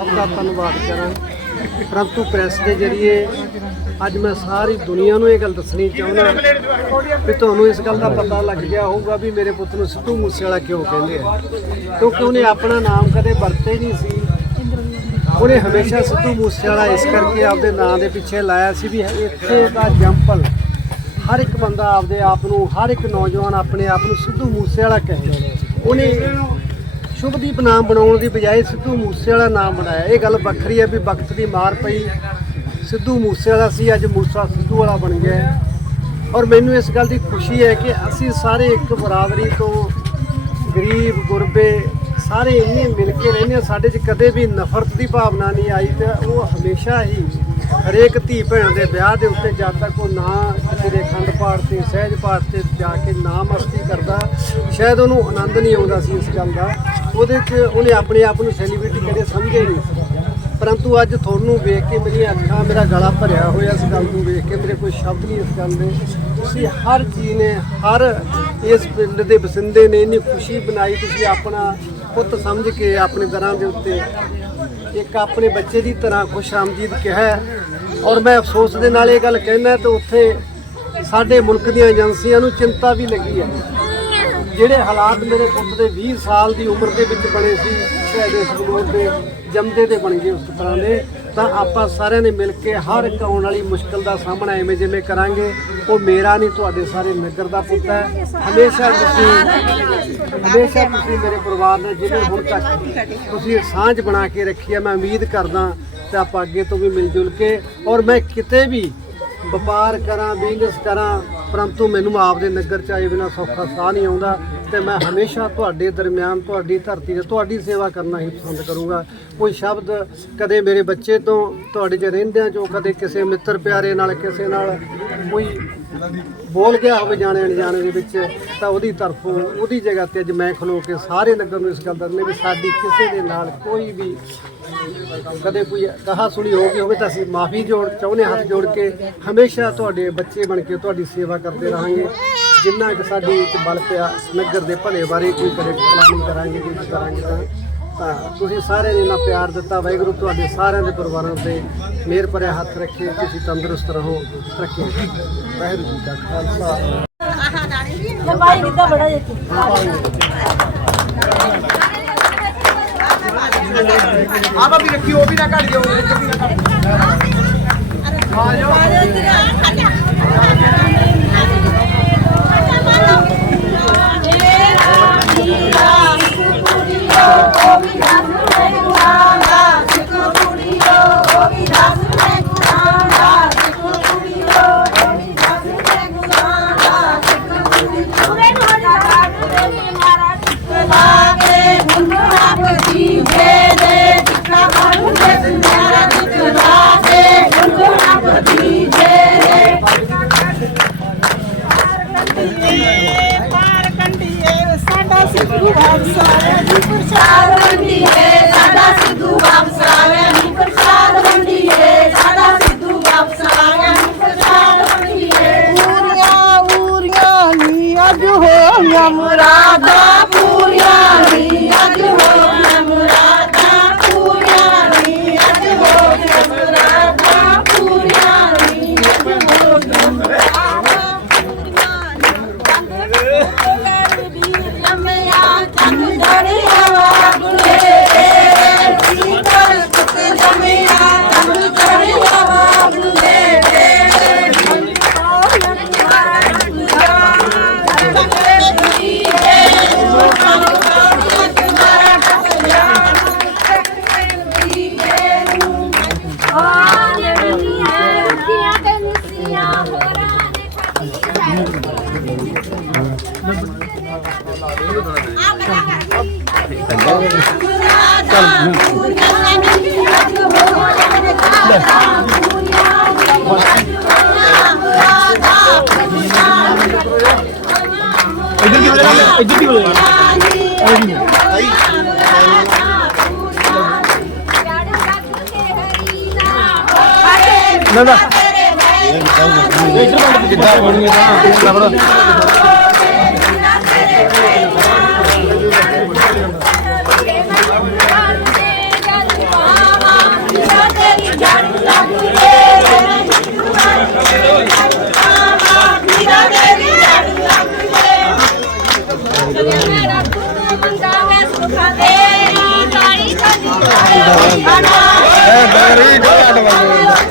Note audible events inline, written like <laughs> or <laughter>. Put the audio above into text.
ਸਭ ਦਾ ਧੰਨਵਾਦ ਕਰਾਂ। ਪਰੰਤੂ ਪ੍ਰੈਸ ਦੇ ਜਰੀਏ ਅੱਜ ਮੈਂ ਸਾਰੀ ਦੁਨੀਆ ਨੂੰ ਇਹ ਗੱਲ ਦੱਸਣੀ ਚਾਹੁੰਦਾ ਵੀ ਤੁਹਾਨੂੰ ਇਸ ਗੱਲ ਦਾ ਪਤਾ ਲੱਗ ਗਿਆ ਹੋਊਗਾ ਵੀ ਮੇਰੇ ਪੁੱਤ ਨੂੰ ਸਿੱਧੂ ਮੂਸੇਵਾਲਾ ਕਿਉਂ ਕਹਿੰਦੇ ਆ। ਕਿਉਂਕਿ ਉਹਨੇ ਆਪਣਾ ਨਾਮ ਕਦੇ ਵਰਤੇ ਨਹੀਂ ਸੀ। ਉਹਨੇ ਹਮੇਸ਼ਾ ਸਿੱਧੂ ਮੂਸੇਵਾਲਾ ਇਸ ਕਰਕੇ ਆਪਦੇ ਨਾਂ ਦੇ ਪਿੱਛੇ ਲਾਇਆ ਸੀ ਵੀ ਇੱਥੇ ਦਾ ਜੰਪਲ ਹਰ ਇੱਕ ਬੰਦਾ ਆਪਦੇ ਆਪ ਨੂੰ, ਹਰ ਇੱਕ ਨੌਜਵਾਨ ਆਪਣੇ ਆਪ ਨੂੰ ਸਿੱਧੂ ਮੂਸੇਵਾਲਾ ਕਹੇ। ਉਹਨੇ ਸ਼ੁਭਦੀਪ ਨਾਮ ਬਣਾਉਣ ਦੀ ਬਜਾਏ ਸਿੱਧੂ ਮੂਸੇਵਾਲਾ ਨਾਮ ਬਣਾਇਆ। ਇਹ ਗੱਲ ਵੱਖਰੀ ਹੈ ਵੀ ਵਕਤ ਦੀ ਮਾਰ ਪਈ। ਸਿੱਧੂ ਮੂਸੇਵਾਲਾ ਸੀ, ਅੱਜ ਮੂਸਾ ਸਿੱਧੂ ਵਾਲਾ ਬਣ ਗਿਆ ਔਰ ਮੈਨੂੰ ਇਸ ਗੱਲ ਦੀ ਖੁਸ਼ੀ ਹੈ ਕਿ ਅਸੀਂ ਸਾਰੇ ਇੱਕ ਬਰਾਬਰੀ ਤੋਂ ਗਰੀਬ, ਗੁਰਬੇ, ਸਾਰੇ ਇੰਨੇ ਮਿਲ ਕੇ ਰਹਿੰਦੇ ਹਾਂ। ਸਾਡੇ 'ਚ ਕਦੇ ਵੀ ਨਫ਼ਰਤ ਦੀ ਭਾਵਨਾ ਨਹੀਂ ਆਈ ਤੇ ਉਹ ਹਮੇਸ਼ਾ ਹੀ ਹਰੇਕ ਧੀ ਭੈਣ ਦੇ ਵਿਆਹ ਦੇ ਉੱਤੇ ਜਦ ਤੱਕ ਉਹ ਨਾ ਕਿਸੇ ਦੇ ਖੰਡ ਪਾਠ ਤੇ, ਸਹਿਜ ਪਾਠ ਤੇ ਜਾ ਕੇ ਨਾਮ ਅਸਤੀ ਕਰਦਾ, ਸ਼ਾਇਦ ਉਹਨੂੰ ਆਨੰਦ ਨਹੀਂ ਆਉਂਦਾ ਸੀ ਇਸ ਗੱਲ ਦਾ। ਉਹਦੇ 'ਚ ਉਹਨੇ ਆਪਣੇ ਆਪ ਨੂੰ ਸੈਲੀਬ੍ਰਿਟੀ ਕਦੇ ਸਮਝਿਆ ਹੀ ਨਹੀਂ। ਪਰੰਤੂ ਅੱਜ ਤੁਹਾਨੂੰ ਵੇਖ ਕੇ ਮੇਰੀਆਂ ਅੱਖਾਂ, ਮੇਰਾ ਗਲਾ ਭਰਿਆ ਹੋਇਆ ਇਸ ਗੱਲ ਨੂੰ ਵੇਖ ਕੇ, ਮੇਰੇ ਕੋਈ ਸ਼ਬਦ ਨਹੀਂ ਇਸ ਗੱਲ ਦੇ। ਤੁਸੀਂ ਹਰ ਚੀਜ਼ ਨੇ, ਹਰ ਇਸ ਪਿੰਡ ਦੇ ਵਸਿੰਦੇ ਨੇ, ਇੰਨੀ ਖੁਸ਼ੀ ਬਣਾਈ ਤੁਸੀਂ ਆਪਣਾ ਪੁੱਤ ਸਮਝ ਕੇ ਆਪਣੇ ਦਰਾਂ ਦੇ ਉੱਤੇ। ਇੱਕ ਆਪਣੇ ਬੱਚੇ ਦੀ ਤਰ੍ਹਾਂ ਖੁਸ਼ ਆਮਦੀਦ ਕਿਹਾ ਔਰ ਮੈਂ ਅਫਸੋਸ ਦੇ ਨਾਲ ਇਹ ਗੱਲ ਕਹਿਣਾ ਤੇ ਉੱਥੇ ਸਾਡੇ ਮੁਲਕ ਦੀਆਂ ਏਜੰਸੀਆਂ ਨੂੰ ਚਿੰਤਾ ਵੀ ਲੱਗੀ ਹੈ। ਜਿਹੜੇ ਹਾਲਾਤ ਮੇਰੇ ਪੁੱਤ ਦੇ 20 ਸਾਲ ਦੀ ਉਮਰ ਦੇ ਵਿੱਚ ਬਣੇ ਸੀ ਸ਼ਾਇਦ ਇਸ ਗਲੋਰ ਦੇ ਜੰਮਦੇ ਦੇ ਬਣ ਗਏ ਉਸ ਤਰ੍ਹਾਂ ਦੇ, ਤਾਂ ਆਪਾਂ ਸਾਰਿਆਂ ਨੇ ਮਿਲ ਕੇ ਹਰ ਇੱਕ ਆਉਣ ਵਾਲੀ ਮੁਸ਼ਕਲ ਦਾ ਸਾਹਮਣਾ ਐਵੇਂ ਜਿਵੇਂ ਕਰਾਂਗੇ, ਉਹ ਮੇਰਾ ਨਹੀਂ, ਤੁਹਾਡੇ ਸਾਰੇ ਨਗਰ ਦਾ ਪੁੱਤ ਹੈ। ਹਮੇਸ਼ਾ ਤੁਸੀਂ ਹਮੇਸ਼ਾ ਤੁਸੀਂ ਮੇਰੇ ਪਰਿਵਾਰ ਨੇ ਜਿਵੇਂ ਹੁਣ ਤੱਕ ਤੁਸੀਂ ਸਾਂਝ ਬਣਾ ਕੇ ਰੱਖੀ ਹੈ, ਮੈਂ ਉਮੀਦ ਕਰਦਾ ਤੇ ਆਪਾਂ ਅੱਗੇ ਤੋਂ ਵੀ ਮਿਲ ਜੁਲ ਕੇ ਔਰ ਮੈਂ ਕਿਤੇ ਵੀ ਵਪਾਰ ਕਰਾਂ ਬਿਜ਼ਨਸ ਕਰਾਂ ਪਰੰਤੂ ਮੈਨੂੰ ਆਪਦੇ ਨਗਰ ਚ ਆਏ ਬਿਨਾ ਸੌਖਾ ਸਾਹ ਨਹੀਂ ਆਉਂਦਾ ਤੇ ਮੈਂ ਹਮੇਸ਼ਾ ਤੁਹਾਡੇ ਦਰਮਿਆਨ, ਤੁਹਾਡੀ ਧਰਤੀ ਤੇ ਤੁਹਾਡੀ ਸੇਵਾ ਕਰਨਾ ਹੀ ਪਸੰਦ ਕਰੂੰਗਾ। ਕੋਈ ਸ਼ਬਦ ਕਦੇ ਮੇਰੇ ਬੱਚੇ ਤੋਂ, ਤੁਹਾਡੇ ਚ ਰਹਿੰਦਿਆਂ ਚੋਂ, ਕਦੇ ਕਿਸੇ ਮਿੱਤਰ ਪਿਆਰੇ ਨਾਲ, ਕਿਸੇ ਨਾਲ ਕੋਈ ਬੋਲ ਗਿਆ ਹੋਵੇ ਜਾਣੇ ਅਣਜਾਣੇ ਦੇ ਵਿੱਚ, ਤਾਂ ਉਹਦੀ ਤਰਫੋਂ, ਉਹਦੀ ਜਗ੍ਹਾ ਤੇ ਅੱਜ ਮੈਂ ਖਲੋ ਕੇ ਸਾਰੇ ਨਗਰ ਨੂੰ ਇਸ ਗੱਲ ਦੱਸਣੇ ਵੀ ਸਾਡੀ ਕਿਸੇ ਦੇ ਨਾਲ ਕੋਈ ਵੀ ਕਦੇ ਕੋਈ ਕਹਾ ਸੁਣੀ ਹੋ ਗਈ ਹੋਵੇ ਤਾਂ ਅਸੀਂ ਮਾਫੀ ਜੋੜ ਚਾਹੁੰਦੇ ਹਾਂ, ਹੱਥ ਜੋੜ ਕੇ ਹਮੇਸ਼ਾ ਤੁਹਾਡੇ ਬੱਚੇ ਬਣ ਕੇ ਤੁਹਾਡੀ ਸੇਵਾ ਕਰਦੇ ਰਹਾਂਗੇ। ਜਿੰਨਾ ਕਿ ਸਾਡੀ ਵਿੱਚ ਬਲ ਪਿਆ ਨਗਰ ਦੇ ਭਲੇ ਬਾਰੇ ਕੋਈ ਕਦੇ ਪਲਾਨਿੰਗ ਕਰਾਂਗੇ ਕੋਈ ਕਰਾਂਗੇ ਤਾਂ ਤਾਂ ਤੁਸੀਂ ਸਾਰਿਆਂ ਨੇ ਇੰਨਾ ਪਿਆਰ ਦਿੱਤਾ। ਵਾਹਿਗੁਰੂ ਤੁਹਾਡੇ ਸਾਰਿਆਂ ਦੇ ਪਰਿਵਾਰਾਂ ਤੇ ਮਿਹਰ ਭਰਿਆ ਹੱਥ ਰੱਖੇ। ਤੁਸੀਂ ਤੰਦਰੁਸਤ ਰਹੋ ਰੱਖੇ। ਵਾਹਿਗੁਰੂ ਜੀ ਕਾ ਖਾਲਸਾ। ਲੰਬਾਈ ਕਿੱਦਾਂ ਬੜਾ ਜੇ ਆ ਭਾਬੀ ਰੱਖੀ ਉਹ ਵੀ ਨਾ ਘੜ ਜਾਓ ਉਹ ਵੀ ਨਾ ਘੜ ਸਾਡਾ ਸਿੱਧੂ ਬਾਬਸਾਰਿਆ ਦੀ ਪ੍ਰਸ਼ਾਦ ਵੰਡੀਏ ਸਾਡਾ ਸਿੱਧੂ ਬਾਬਸਾਰਿਆ ਦੀ ਪ੍ਰਸ਼ਾਦ Yeah. <laughs> দাদা very good.